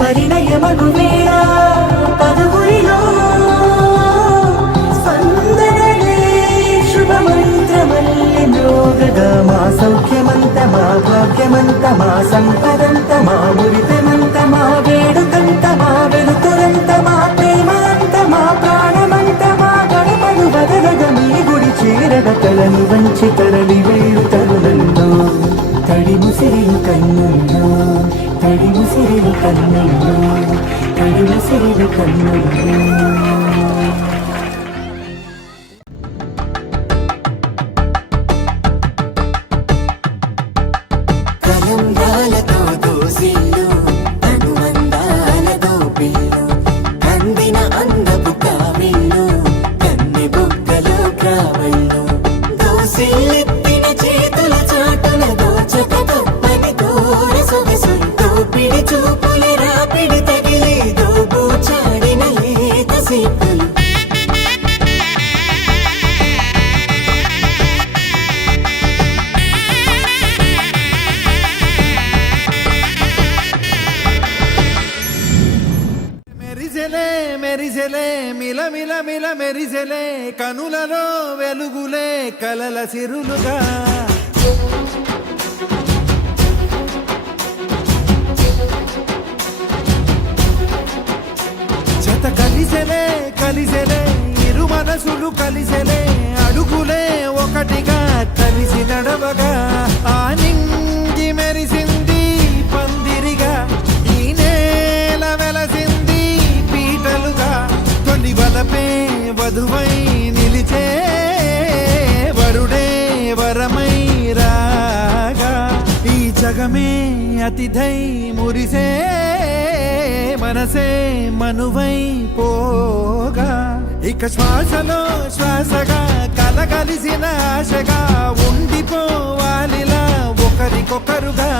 పరిణయమగువేళ పదవురిలో స్పందనలే శుభమంత్రమల్లి మ్రోగగా మా సౌఖ్యమంత మా భాగ్యమంత మా సంపదంత మా మురితమంత మా వేడుకంత మా వెలుతురంత మా ప్రేమంత మా ప్రాణమంత మా గడపను బదలగ మీ గుడి చేరగ తలను వంచి తరలి వెళ్ళు తరుణంలో తడి ముసిరిలు కన్నుల్లో తడి ముసిరిలు కన్నుల్లో తడి ముసిరిలు కన్నుల్లో కలంబ్రాలతో దోసిల్లు అనువందాలతో పిల్లు కందిన అందపు కావిల్లు కన్నె బుగ్గలో క్రావళ్ళు దోసిల్లెత్తిన చేతుల చాటున దోచక తప్పని దూర సొగసులు దోపిడి చూపుల రాపిడి తగిలి దోబూచాడిన లేత సీపులు మెరిసెలే మిల మిల మిల మెరిసెలే కనులలో వెలుగులే కలల సిరులుగా జత కలిసెలే కలిసెలే ఇరు మనసులు కలిసెలే అడుగులే ఒకటిగా కలిసి నడవగా ఆ నింగి మెరిసింది పందిరిగా ఈ నేల వెలసింది పీటలుగా తొలి వలపే వధువై నిలిచే వరుడే వరమై రాగా ఈ జగమే అతిథై మురిసే మనసే మనువై పోగా ఇక శ్వాసలో శ్వాసగా కలగలిసిన ఆశగా ఉండిపోవాలిలా ఒకరికొకరుగా